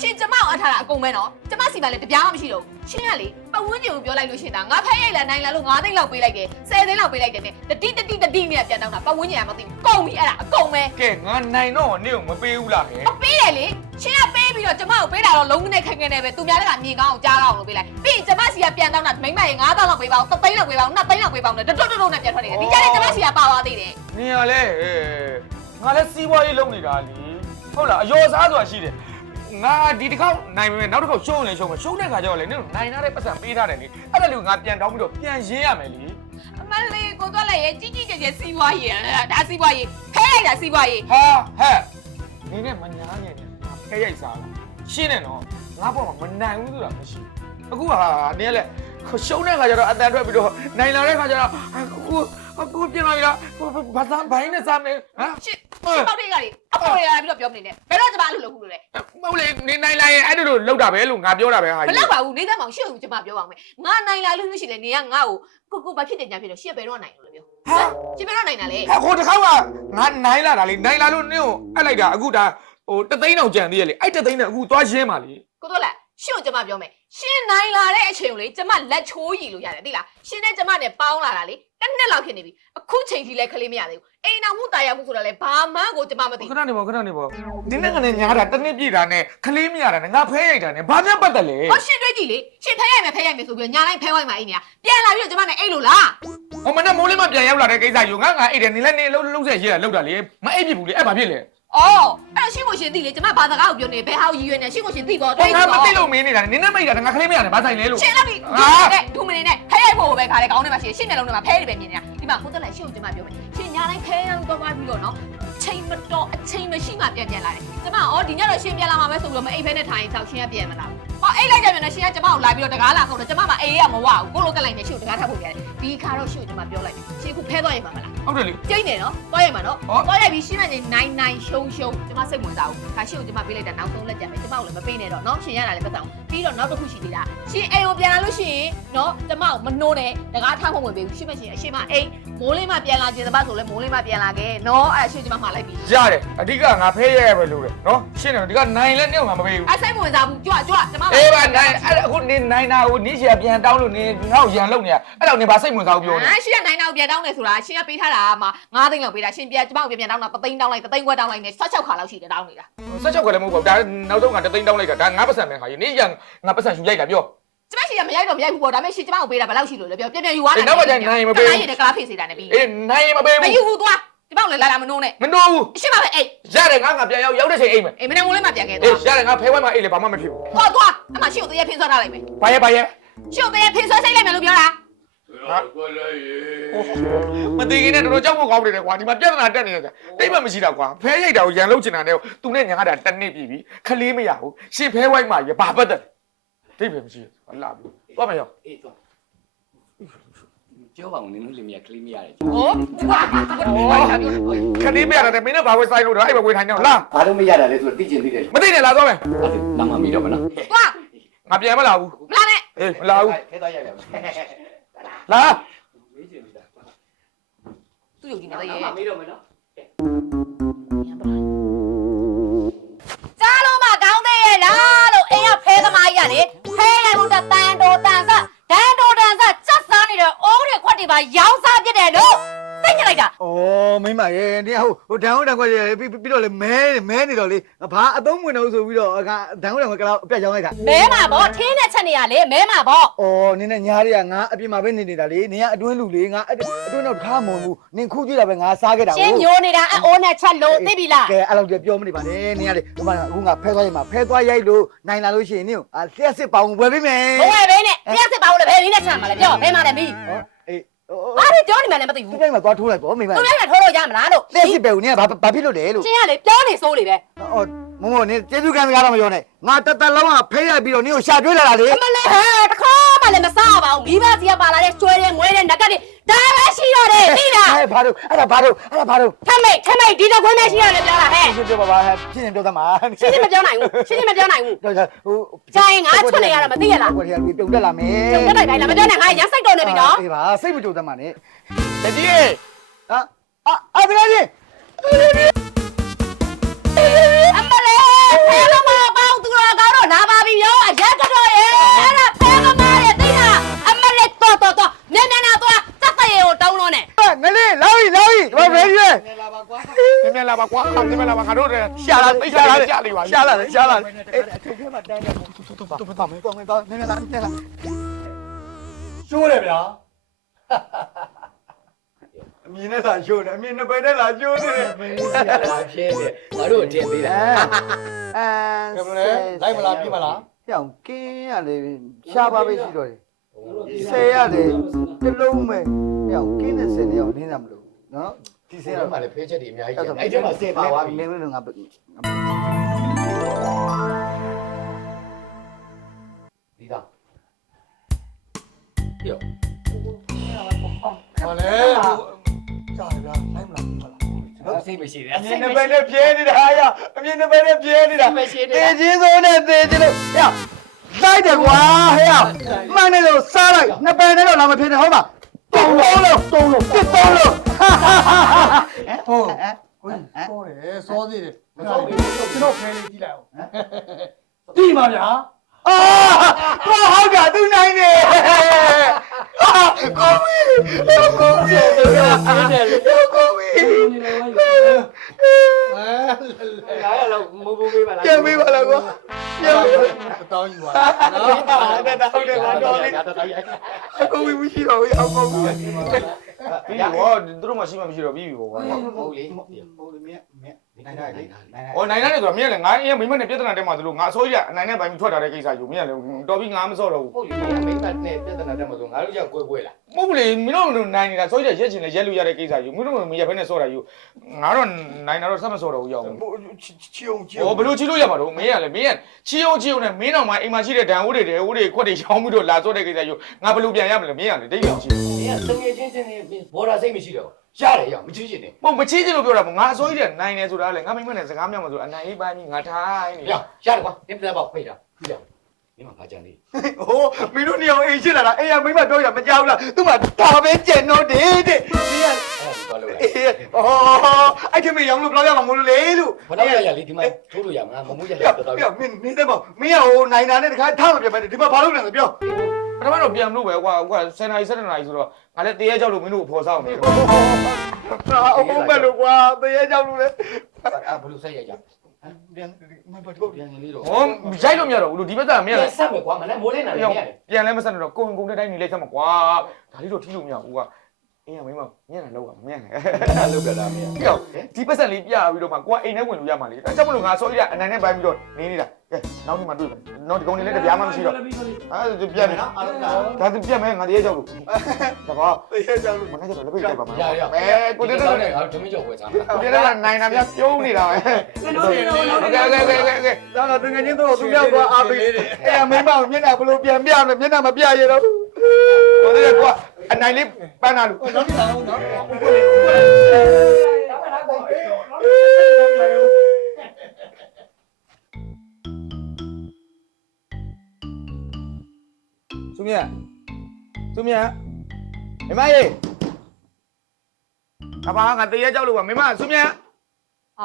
ရှင်ကျမကိုအထားတာအကုန်ပဲနော်ကျမစီမှာလည်းတပြားမှမရှိတော့ဘူးရှင်ကလေပတ်ဝန်းကျင်ကိုပြောလိုက်လို့ရှင်တာငါဖက်ရိုက်လာနိုင်လာလို့9သိန်းလောက်ပေးလိုက်တယ်10သိန်းလောက်ပေးလိုက်တယ်နဲ့တတိနဲ့ပြန်တောင်းတာပတ်ဝန်းကျင်ကမသိဘူးကုန်ပြီအဲ့ဒါအကုန်ပဲကဲငါနိုင်တော့နေကိုမပေးဘူးလားဟဲ့မပေးတယ်လေရှင်ကပေးပြီးတော့ကျမကိုပေးတာတော့လုံးနဲ့ခက်ခဲနဲ့ပဲသူများလည်းကမြင်ကောင်းအောင်ကြားကောင်းအောင်လုပ်ပေးလိုက်ပြီးရင်ကျမစီကပြန်တောင်းတာမိမရေ9သိန်းလောက်ပေးပါဦး3သိန်းလောက်ပေးပါဦး2သိန်းလောက်ပေးပါဦးနဲ့တွတ်နဲ့ပြန်ထွက်နေတယ်ဒီကြတဲ့ကျမစီကပါသွားသေးတယ်နေရလဲငါလည်းစီးပွားရေးလုပ်နေတာလीဟုတ်လားအယောစားဆိုတာရှိတယ်ငါဒီတစ်ခေါက်နိုင်မယ်နောက်တစ်ခေါက်ရှုံးရင်ရှုံးမယ်ရှုံးတဲ့ခါကျတော့လေနင်တို့နိုင်ထားတဲ့ပတ်စံပေးထားတယ်လေအဲ့ဒါလေးကိုငါပြန်တောင်းပြီးတော့ပြန်ရင်းရမယ်လीအမလေးကိုသွားလိုက်ရဲ့ကြီးကြီးကျယ်ကျယ်စီးပွားရေးဒါစီးပွားရေးဖဲလိုက်တာစီးပွားရေးဟာဟဲ့နင်နဲ့မညာငယ်နဲ့ဖဲရိုက်စားလားရှင်းနေတော့ငါပေါ်မှာမနိုင်ဘူးဆိုတာမရှိအခုဟာနင်ကလည်းရှုံးတဲ့ခါကျတော့အတန်ထွက်ပြီးတော့နိုင်လာတဲ့ခါကျတော့ကိုပြင်လာပြီလားဘာသာဘိုင်းနဲ့စားမယ်ဟမ်ရှစ်ပေါက်တွေကလေအပေါ်တွေကပြီးတော့ပြောနေတယ်ဘယ်တော့ကျမအဲ့လိုလုပ်ခုလို့လဲမဟုတ်လေနေနိုင်လာရင်အဲ့လိုလောက်တာပဲလို့ငါပြောတာပဲဟာကြီးမလောက်ပါဘူးနေသက်မောင်ရှစ်ဦးကျမပြောပါမယ်ငါနိုင်လာလို့ရှိရင်နေကငါ့ကိုဘာဖြစ်တယ်ညာဖြစ်တော့ရှစ်ဘယ်တော့နိုင်လို့လဲပြောဟာရှစ်ဘယ်တော့နိုင်တာလဲဟိုတစ်ခါကငါနိုင်လာတာလေနိုင်လာလို့နင့်ကိုအပ်လိုက်တာအခုဒါဟိုတသိန်းအောင်ကြံသေးရလေအဲ့တသိန်းနဲ့အခုသွားရှင်းပါလေကိုတော့လားရှင်းကိုကျမပြောမယ်ရှင်းနိုင်လာတဲ့အချိန်ကိုလေကျမလက်ချိုးရည်လို့ရတယ်သိလားရှင်းနဲ့ကျမနဲ့ပေါင်းလာတာလေတစ်နှစ်လောက်ဖြစ်နေပြီအခုချိန်ထိလည်းခလေးမရသေးဘူးအိမ်တော်မှုတာယာမှုဆိုတာလေဘာမှကိုကျမမသိခဏနေပေါ့ဒီနေ့ကနေညားတာတစ်နှစ်ပြည့်တာနဲ့ခလေးမရတာနဲ့ငါဖဲရိုက်တာနဲ့ဘာမှပတ်သက်လဲဟောရှင်းတွေ့ကြည့်လေရှင်းဖဲရိုက်မယ်ဆိုပြီးညာလိုက်ဖဲဝိုက်မှာအိမ်နေတာပြန်လာပြီးတော့ကျမနဲ့အိမ်လို့လားဟိုမနေ့မိုးလေးမှပြန်ရောက်လာတဲ့ကိစ္စယူငါအိမ်တယ်နေလဲနေလုံးဆက်ရေးတာလောက်တာလေမအိပ်ပြဘူးလေအဲ့ဘာဖြစ်လဲအော်အဲ့တော့ရှင်းကိုရှင်သိလေကျမဘာစကားကိုပြောနေဘယ်ဟာကိုရည်ရွယ်နေရှင်းကိုရှင်သိပေါ့တွေ့ငါမသိလို့မင်းနေတာနင်းနဲ့မိတ်တာငါခလေးမရတယ်ဘာဆိုင်လဲလို့ရှင်းလိုက်ပြီဒူမနေနဲ့ဖဲရိုက်ဖို့ပဲခါလေကောင်းနေမှာရှင်းမျက်လုံးထဲမှာဖဲတွေပဲမြင်နေတာဒီမှာကိုတက်လိုက်ရှင်းကိုကျမပြောမယ်ရှင်းညာတိုင်းဖဲရောက်တော့ပြီးတော့နော်ချိန်မတော်အချိန်မရှိမှပြန်လာတယ်ကျမအော်ဒီညတော့ရှင်းပြန်လာမှာပဲဆိုပြီးတော့မအိပ်ဖဲနဲ့ထိုင်ချောက်ရှင်းရပြန်မလားဟောအိတ်လိုက်ကြပြန်နေရှင်းကကျမကိုလာပြီးတော့တကားလာခေါ်တော့ကျမမအေးရမဝဘူးကိုလိုကလိုက်နေရှင်းကိုတကားထပ်ဖို့ရတယ်ဒီခါတော့ရှင်းကိုကျမပြောလိုက်ပြီရှင်းခုဖဲသွားရင်ပါမလားဟုတ်တယ်လေကျိန်းနေနော်သွားရင်ပါနော်သွားရပြီရှင်းနိုင်နိုင်ရှုံကျမစိတ်ဝင်စားဘူးခါရှင်းကိုကျမပေးလိုက်တာနောက်ဆုံးလက်ကြံပဲကျမကိုလည်းမပေးနဲ့တော့နော်ရှင်းရတာလည်းပတ်ဆောင်ပြီးတော့နောက်တစ်ခုရှိသေးတာရှင်းအိမ်ကိုပြန်လာလို့ရှိရင်နော်ကျမကိုမနှိုးနဲ့တကားထပ်ဖို့ဝင်ပေးဘူးရှင်းမရှင်းအရှင်းမအိမ်မိုးလေးမှပြန်လာခြင်းတပတ်ဆိုလဲမိုးလေးမှပြန်လာခဲ့နော်အဲ့ရှင်းကျမမှာလိုက်ပြီရတယ်အဓိကငါဖဲရရပဲလို့လေနော်ရှင်းတယ်ဒီကနိုင်လဲနေငါမပေးဘူးအဲ့စိတ်ဝင်စားဘူးကြွကျမအေးပါနိုင်အဲ့အခုနေနိုင်တာကိုနီးချာပြန်တောင်းလို့နေငါ့ကိုရန်လုံနေရအဲ့တော့နေဘာစိတ်ဝင်စားဘူးပြောနေရှင်းကနိုင်တာကိုပြန်တောင်းနေဆိုတာရှင်းကပေးထားတာမှ9သိန်းလောက်ပေးတာရှင်းပြန်ကျမကိုပြန်တောင်းတာ3သိန်းတောင်းလိုက်3သိန်းခွဲတောင်းလိုက်နေ16ခါလောက်ရှိတယ်တောင်းနေတာ16ခါလည်းမဟုတ်ပါဘူးဒါနောက်ဆုံးက3သိန်းတောင်းလိုက်တာဒါ9%ပဲခါကြီးနေရငါပတ်စံယူလိုက်တာပြောကျမရှိရမရိုက်တော့မရိုက်ဘူးပေါ့ဒါပေမဲ့ရှင်းကျမကိုပေးတာဘယ်လောက်ရှိလို့လဲပြောပြန်ယူသွားတယ်နောက်မှကျနိုင်မပေးဘူးနိုင်ရင်ကလားဖေးစေတာနဲ့ပြီးအေးနိုင်ရင်မပေးဘူးမယူဘူးသွားကျမကိုလည်းလာမနှိုးနဲ့မနှိုးဘူးရှင်းပါပဲအေးရတယ်ငါပြန်ရောက်တဲ့ချိန်အိမ်မယ်အေးမနေ့ကလည်းမပြန်ခဲ့သွားအေးရတယ်ငါဖဲဝဲမှာအိမ်လေဘာမှမဖြစ်ဘူးဟောသွားအမရှင်းကိုတည်းဖင်းဆွဲထားလိုက်မယ်ဘာရဲရှင်းကိုတည်းဖင်းဆွဲစိတ်လိုက်မယ်လို့ပြောတာမသိခင်နဲ့တော်တော်ကြောက်ဖို့ကောင်းနေတယ်ကွာဒီမှာပြဿနာတက်နေတယ်တိတ်မှမရှိတာကွာဖဲရိုက်တာကိုရန်လုပ်ချင်တာနဲ့သူနဲ့ညာတာတစ်နှစ်ပြပြီခလေးမရဘူးရှင်းဖဲဝိုက်မှာရဘာပတ်သက်တိတ်ပဲမရှိဘူးလာပြီသွားမရောအေးသွားပြောပါဦးနင်တို့လင်မယားကလေးမရတယ်ဟောခလေးမရတယ်မင်းနဲ့ဘာဝဲဆိုင်လို့တော့အဲ့ဘဝဲထိုင်နေလားဘာလို့မရတာလဲဆိုတော့သိကျင်သိတယ်မသိနဲ့လာသွားမယ်လာမမီတော့မလားသွားငါပြန်မလာဘူးမလာနဲ့အေးမလာဘူးခဲသွားရရလာမေးကျင်သေးတာသူ့ရုပ်ကြီးနေသေးရဲ့မမီတော့မနော်ကြားလို့မကောင်းသေးရဲ့လားလို့အိမ်ကဖဲသမားကြီးကလေဖဲရိုက်ဖို့တန်တော်တန်စဒန်တော်တန်စစက်စားနေတဲ့အိုးတွေခွက်တွေပါရောင်းစားပြတယ်လို့သိညလိုက်တာဩမိမရဲ့နေဟိုဒန်ဟုတ်တန်ခွက်ပြီးတော့လေမဲနေတော့လေဘာအသုံးဝင်တော့ဆိုပြီးတော့ဒန်ဟုတ်တန်ခွက်ကလောက်အပြတ်ရောင်းလိုက်တာမဲမှာဗောထင်းတဲ့ချက်နေရလေမဲမှာဗောဩနင်းနဲ့ညားတွေကငါအပြင်မှာပဲနေနေတာလေနင်ကအတွင်းလူလေငါအတွင်းတော့တခါမုံဘူးနင်ခုကြည့်တာပဲငါစားခဲ့တာရှင်းမျိုးနေတာအိုးနဲ့ချက်လို့သိပြီလားကဲအဲ့လောက်ပြောမနေပါနဲ့နင်ကလေဒီမှာအခုငါဖဲသွားရင်မှာဖဲသွားရိုက်လို့နိုင်လာလို့ရှိရင်နင်လျှက်စစ်ပေါင်းဝယ်ပေးမယ်မဝယ်ပေးနဲ့လျှက်စစ်ပေါင်းလည်းဘယ်နည်းနဲ့ချမှာလဲပြောဘယ်မှာလဲမီးအေးဘာလို့ပြောနေမှလည်းမသိဘူးသူတိုင်းမှာသွားထိုးလိုက်ပေါ့မိမသူတိုင်းမှာထိုးလို့ရမလားလို့လျှက်စစ်ပဲဦးနင်ကဘာဖြစ်လို့လဲလို့ရှင်းကလေပြောနေစိုးလေပဲအော်မမနင်ကျေးဇူးကံစကားတော့မပြောနဲ့ငါတသက်လုံးကဖဲရိုက်ပြီးတော့နင်ကိုရှာကျွေးလာတာလေအမလေးဟဲ့တခါမှ လည်းမစားပါဘူးမိဘစီကပါလာတဲ့ကျွဲတဲ့ငွေတဲ့နဂတ်တွေဒါပဲရှိတော့တယ်သိလား ဘာလို့အဲ့ဒါဘာလို့ထမိတ်ဒီတော့ခွင့်မရှိရတယ်ပြောတာဟဲ့ ရှင်းပြောပါပါရှင်းပြောသမား ရှင်းမပြောနိုင်ဘူးရှင်းမပြောနိုင်ဘူး ဟို ဂျိုင်းငါချွတ်နေရတာမသိရလား ကိုရီးယားလူပြုတ်တက်လာမယ် ကျုပ်တက်လိုက်လားမပြောနဲ့ငါရမ်းစိတ်တော်နေပြီနော် အေးပါစိတ်မကြိုသမားနဲ့တကြီးဟာအဘလေး အမလေးဖဲမမပေါသူတော်ကောင်းတော့လာပါပြီရောအရက်ကတော့ရဲ့အဲ့ဒါဖဲမမရဲ့သိလားအမလေးတော်မြန်နာတော့စက်တရေကိုတောင်းလို့နဲ့ ငလေးလာပြီဘာပဲကြီးလဲမြင်လာပါကွာမြင်လာပါငါတို့ရှာလာအေးထုတ်ခဲမှာတန်းတယ်တော့မြင်လာရှိုးတယ်ဗျာ အမြင်နဲ့သာရှိုးတယ်အမြင်နှစ်ပဲနဲ့လာရှိုးနေတယ် လာဖြဲတယ်ငါတို့အထင်သေးတယ် ကမလဲလိုက်မလားပြမလားဟဲ့ကင်းရလေရှားပါပဲရှိတော့တယ်ဆယ်ရတယ်တလုံးမဲ့ဟဲ့ကင်းနဲ့ဆယ်နေအောင်နင်းတာမလို့နော်ဒီဆယ် အဲ့ တော့ မှာလည်းဖဲချက်တွေအများကြီးကျန်အဲ့ထဲမှာဆဲပါသွားပြီ မင်းတို့ငါ ဒီတော့ပြော ဟောလေကြာဗျာလိုက်မလားပြမလား တော့စိတ်မရှိတယ် အမြင်နှစ်ပဲနဲ့ပြဲနေတာဟာအမြင်နှစ်ပဲနဲ့ပြဲနေတာ မရှိတယ် တေချင်းစိုးနဲ့တေချင်းလို့ဟဲ့လိုက်တယ်ကွာဟဲ့မှန်တယ်လို့စားလိုက်နှစ်ပဲနဲ့တော့လာမဖြစ်နဲ့ဟုတ်ပါတုံးလို့ဟုတ်ကိုကိုစောတယ်စောသေးတယ်ကျွန်တော်ဖဲလေးကြည့်လိုက်အောင်တီးပါဗျာကိုဟုတ်ကသူနိုင်နေကိုမီကိုမီကိုမီ ငါရတော့မူပေးပါလား ကျန်ပေးပါလားကွာကျန်ပေး တောင်းယူပါ နော်တဲ့တော့တယ်တော့လေ တော်တော်ရိုက် ကိုမီမရှိတော့ဘူးအောင်ကောင်းပြီပြီးဘောသူတို့မှရှိမှမရှိတော့ပြီးပြီဘောကွာ ဟုတ်လေ ဟုတ်တယ်မြက်နိုင်တယ်နိုင်တယ် ဩနိုင်တယ်ဆိုတော့မြက်လေငါအင်းမိမနဲ့ပြဿနာတက်မှသလိုငါအစိုးရအနိုင်နဲ့ပိုင်းပြီးထွက်လာတဲ့ကိစ္စယူမြက်လေတော်ပြီးငါမစော့တော့ဘူး ဟုတ်လေမိမနဲ့ပြဿနာတက်မှာဆိုငါတို့ကြောက်ကွဲလား မဟုတ်ဘူးလေမင်းတို့နိုင်နေတာဆိုရရက်ချင်လေရက်လို့ရတဲ့ကိစ္စယူမင်းတို့မရက်ဖဲနဲ့စော့တာယူငါတော့နိုင်တာတော့ဆက်မစော့တော့ဘူးရောက်ချီအောင်ဘယ်လိုချီလို့ရမှာတော့မင်းကလေမင်းကချီအောင်နဲ့မင်းတော်မှအိမ်မှာရှိတဲ့ဒဏ်ဝတ်တွေခွက်တွေရောင်းပြီးတော့လာစော့တဲ့ကိစ္စယူငါဘယ်လိုပြန်ရမလဲမင်းကလေတိတ်ပြောင်းချီ ။မင်းကတငယ်ချင်းဘော်ဒါစိတ်မရှိတော့ရတယ်ရောမချစ်ချင်နဲ့ မဟုတ်မချီချင်လို့ပြောတာမငါအစိုးရနိုင်တယ်ဆိုတာလေငါမိမနဲ့စကားပြောမှဆိုအနိုင်ရေးပိုင်းကြီးငါထိုင်းနေ ။ရတယ်ကွာ။နင်ပြန်ပေါ့ဖိတ်တာ။ပြီးတော့မင်းမဘာကြံသေး ဟိုမင်းတို့နေအောင်အိမ်ရှင်းလာတာအိမ်ကမိမပြောရမကြောက်လားသူ့မှာဒါပဲကျန်တော့တယ်တဲ့မင်းက ။အဲ့ဒါသွားလို့လား အေးအဲ့ဒီမရောင်းလို့ဘယ်လောက်ရမှာမလို့လေလို့ ။ဘာလို့ရလေဒီမှာထိုးလို့ရမှာမမိုးရတော်တော် ပြောမင်းတဲ့မမင်းကဟိုနိုင်တာနဲ့တခါထားမပြမယ်ဒီမှာဘာလို့လဲပြောပထမတော့ပြန်မလို့ပဲကွာကွာ10နာရီ17နာရီဆိုတော့ငါလည်းတရေကြောက်လို့မင်းတို့ကိုဖော်ဆောင်နေတယ်အုံးပဲလို့ကွာတရေကြောက်လို့လေ ။အဲ့ဘလို့ဆက်ရကြ။ ပြန်မပတ်တော့ ပြန်လေးတော့ ဟောရိုက်လို့မရတော့ဘူးလို့ဒီဘက်ကမင်းက ဆက်မယ်ကွာမနဲ့မိုးလေးနာနေရတယ် ပြန်လဲမဆက်တော့ကုန်တဲ့တိုင်းနေလိုက်ဆက်မှာကွာဒါလေးတော့ထိလို့မရဘူးကွာအေးရမင်းမမျက်နှာလောက်ပါမျက်နှာ ။လောက်ကြလားမင်း ပြောဒီပတ်ဆက်လေးပြပြီးတော့မှကိုကအိမ်ထဲဝင်လို့ရမှာလေဒါကြောင့်မလို့ငါစောကြီးကအနိုင်နဲ့ပိုင်းပြီးတော့နေနေတာကဲနောက်ဒီမှာတွေ့မယ်နောက်ဒီကောင်နေလည်းတရားမှမရှိတော့အဲပြက်မယ်နော်ဒါသူပြက်မယ်ငါတရေကြောက်လို့ဒါကောတရေကြောက်လို့မနေ့ကတော့လက်ပိတ်တိုက်ပါမှာအဲကိုတက်တော့ ငါတို့ဓမင်းကြော်ဝယ်စားမှာ ကိုတက်တော့နိုင်တာများပြုံးနေတာပဲโอเคဒါတော့တငယ်ချင်းတို့သူပြောက်သွားအားပေးအဲမင်းမမျက်နှာဘလို့ပြန်ပြမယ်မျက်နှာမပြရတော့ကိုတက်ကအနိုင်လေးပန်းလာလို့နောက်ဒီတော့နော်苏面，苏面，妹妹，阿爸，俺爹叫路吧，妹妹，苏面， ဟာ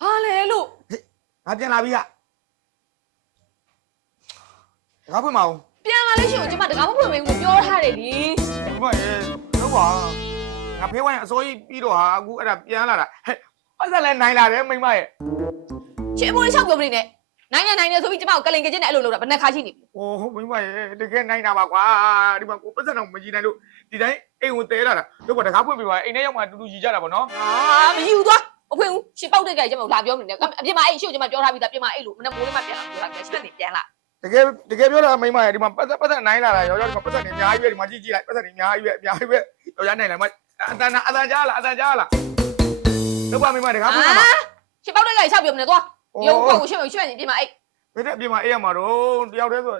ဘာလဲလို့ 俺变哪边呀？俺不毛， ပြန်လာလို့ရှိရင်ကျမတကားမဖွင့်မင်းကိုပြောထားတယ်လေ 不嘛耶，老王，俺陪完所以比罗哈，我俺变来了，嘿，我再来奶来的，妹妹， ရှင်မိုးလေးချောက်ပြောမနေနဲ့နိုင်တယ်ဆိုပြီးကျမကိုကလင်ကချင်းနဲ့အဲ့လိုလုပ်တာဘယ်နှခါရှိနေပြီ 哦，妹妹，这个奶奶吧，瓜，你们我不知道没进来路，你在哎我得了，如果这卡不比话，哎那要么嘟嘟一家了不喏？ ဟာမယူသွားမဖွင့်ဘူးရှင်ပေါက်တဲ့ကြိုင်ကျမကိုလာပြောမနေနဲ့အပြင်မှာအဲ့ရှုပ်ကျမပြောထားပြီးသားပြင်မှာအဲ့လိုမနေ့မိုးလေးမှပြန်လာပြောတာပြန်ရှင်းနေပြန်လာ တကယ်ပြောတာမိမဒီမှာပတ်သက်နိုင်လာတာရောဒီမှာပတ်သက်နေအများကြီးပဲဒီမှာကြည့်လိုက်ပတ်သက်နေအများကြီးပဲယောက်ျားနိုင်လာမအတန်ကြားလားလောက်ပါမိမတကားပြောမှာ ရှင်ပေါက်တဲ့ကြိုင်ချောက်ပြောမနေသွားရုပ်ကိုရှင်းမရှင်းနေပြင်မှာအဲ့ ဘယ်တဲ့အပြင်မှာအေးရမှာတော့တယောက်တည်းဆို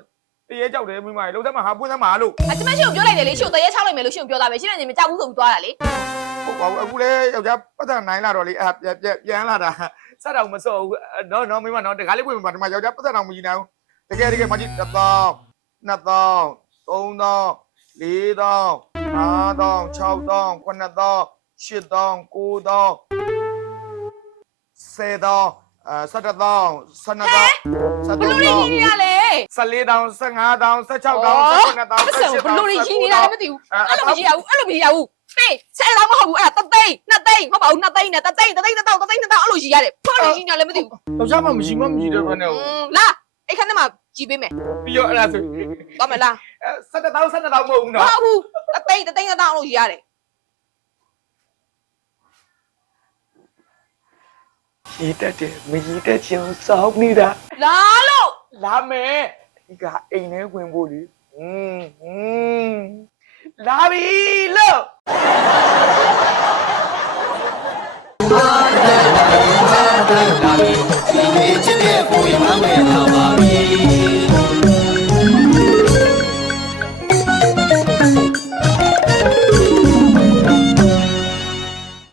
တရေကြောက်တယ်မိမလုံးသက်မှာဟာပွင့်သက်မှာလို့ အကျမရှိကိုပြောလိုက်တယ်လေရှုပ်တရေချောက်လိုက်မယ်လို့ရှုပ်ပြောတာပဲရှင်းနေမကြောက်ဘူးဆိုပြီးသွားတာလေ ဟုတ်ပါဘူးအခုလေယောက်ျားပတ်သက်နိုင်လာတော့လေပြန်လာတာစက်တော့မစော့ဘူးနော်မိမနော်တကားလေးပွင့်ပါဒီမှာယောက်ျားပတ်သက်တော့မကြည့်နိုင်ဘူးတကယ်မကြည့်1000 2000 3000 4000 5000 6000 9000 8000 9000 10,000 12000 ဘလို့ရင်းနေရလေ 14,000 15,000 16,000 ဘလို့ရင်းနေတာလည်းမသိဘူးအဲ့လိုမရှိရဘူးအဲ့လိုမရှိရဘူးဟေး10လောက်မဟုတ်ဘူးအဲ့ဒါ3သိန်း2သိန်းမဟုတ်ပါဘူး2သိန်းနဲ့3သိန်း3သိန်း1000 3သိန်း1000အဲ့လိုရည်ရတယ်ဘာလို့ရင်းနေလဲမသိဘူး ယောက်ျားမှမရှိတဲ့ဘက်နဲ့ လာအဲ့ခါနဲ့မှကြည်ပေးမယ် ပြီးတော့အဲ့ဒါဆို သွားမလား 17,000 12,000မဟုတ်ဘူး မ နော် ဟုတ်ဘူး3သိန်း3သိန်း1000အဲ့လိုရည်ရတယ် ရီတက်တယ်မရီတက်ချင်စောင်းနေတာ လာလို့ လာမယ်ဒီကအိမ်ထဲဝင်ဖို့လေလာပြီလို့ ဒီနေ့ချ